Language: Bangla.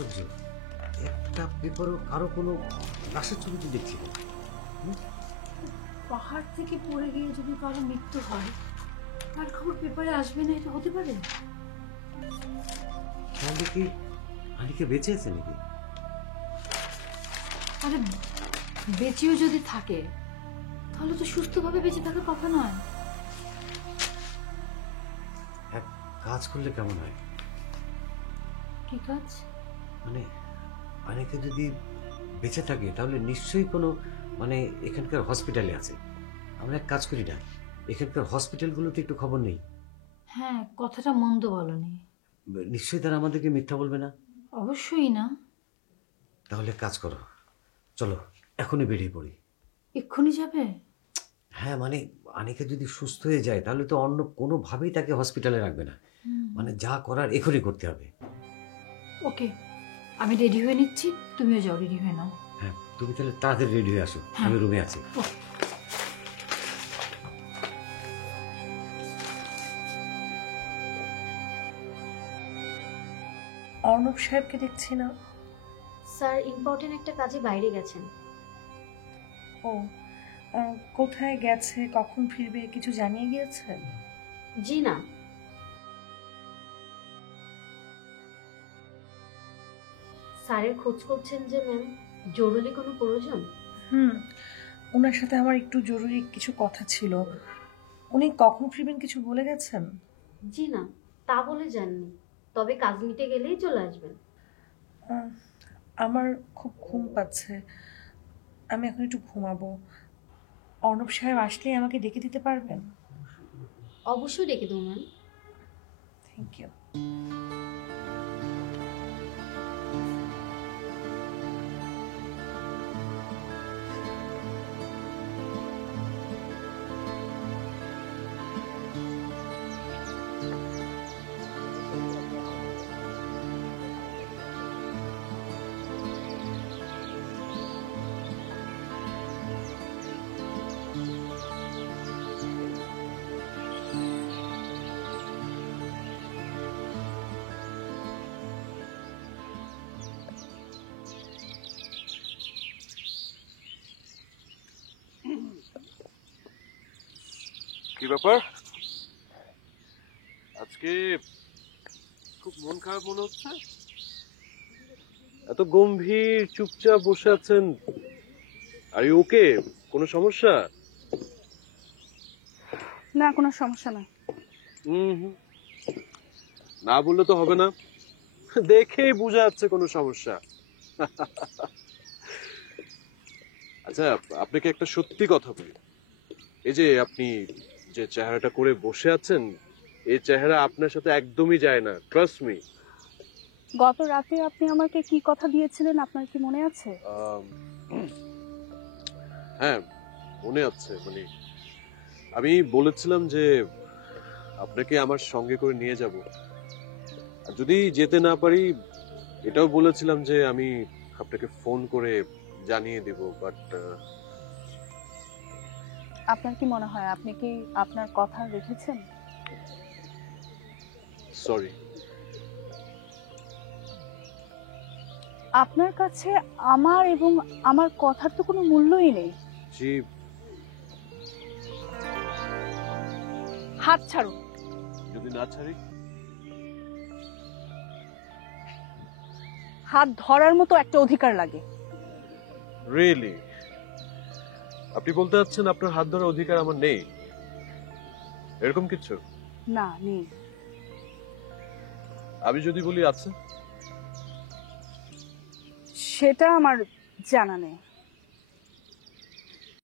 আশ্চর্য, একটা পেপারও কারো কোনো লাশের ছবি তো দেখছি না। পাহাড় থেকে পড়ে গিয়ে যদি কারো মৃত্যু হয় তার খবর পেপারে আসবে না, এটা হতে পারে? তাহলে কি আনিকা বেঁচে আছে নাকি? আরে বেঁচেও যদি থাকে তাহলে তো সুস্থভাবে বেঁচে থাকার কথা নয়। এক কাজ করলে কেমন হয়? কি কাজ? মানে আনিকা যদি বেঁচে থাকে তাহলে নিশ্চয়ই কোনো মানে এখানকার হসপিটালে আছে। আমরা এক কাজ করি না, এখানকার হসপিটালগুলোতে একটু খবর নেই। হ্যাঁ, কথাটা মন্দ বলনি। নিশ্চয়ই তারা আমাদেরকে মিথ্যা বলবে না। অবশ্যই না। তাহলে কাজ করো, চলো এখনই বেরিয়ে পড়ি। এক্ষুনি যাবে? হ্যাঁ, মানে আনিকা যদি সুস্থ হয়ে যায় তাহলে তো অন্য কোনোভাবেই তাকে হসপিটালে রাখবে না। মানে যা করার এখনই করতে হবে। ওকে, আমি রেডি হয়ে নিচ্ছি, তুমিও যাও, রেডি হয়ে নাও। হ্যাঁ, তুমি তাহলে তাড়াতাড়ি রেডি হয়ে আসো, আমি রুমে আছি। অর্ণব সাহেবকে দেখছি না। স্যার ইম্পর্টেন্ট একটা কাজে বাইরে গেছেন। ও কোথায় গেছে, কখন ফিরবে কিছু জানিয়ে গিয়েছে? জি না। স্যারের খোঁজ করছেন যে ম্যাম, জরুরি কোনো প্রয়োজন? ওনার সাথে আমার একটু জরুরি কিছু কথা ছিল। উনি কখন ফিরবেন কিছু বলে গেছেন? জি না, তা বলে যাননি, তবে কাজ মিটে গেলেই চলে আসবেন। আমার খুব ঘুম পাচ্ছে, আমি এখন একটু ঘুমাবো। অর্ণব সাহেব আসলেই আমাকে ডেকে দিতে পারবেন? অবশ্যই ডেকে দেবো ম্যাম। Thank you. কি ব্যাপার, আজকে খুব মন খারাপ মনে হচ্ছে? এত গম্ভীর চুপচাপ বসে আছেন। আর ওকে, কোনো সমস্যা? না, কোনো সমস্যা নয়। হুম, না বললে তো হবে না, দেখেই বোঝা যাচ্ছে কোনো সমস্যা। আচ্ছা, আপনাকে একটা সত্যি কথা বলি, এই যে আপনি যে চেহারাটা করে বসে আছেন, এই চেহারা আপনার সাথে একদমই যায় না, ট্রাস্ট মি। গত রাতে আপনি আমাকে কি কথা দিয়েছিলেন, আপনার কি মনে আছে? হ্যাঁ, মনে আছে। মানে আমি বলেছিলাম যে আপনাকে আমার সঙ্গে করে নিয়ে যাব, আর যদি যেতে না পারি এটাও বলেছিলাম যে আমি আপনাকে ফোন করে জানিয়ে দিব। বাট আপনার কি মনে হয় আপনি কি আপনার কথা রেখেছেন? সরি। আপনার কাছে আমার এবং আমার কথার তো কোনো মূল্যই নেই। জি। হাত ছাড়ুন। যদি না ছাড়ি? হাত ধরার মতো একটা অধিকার লাগে। রিয়েলি? আপনি বলতে চাচ্ছেন আপনার হাত ধরার অধিকার আমার নেই, এরকম কিছু? না, নেই। আমি যদি বলি আছে? সেটা আমার জানা নেই।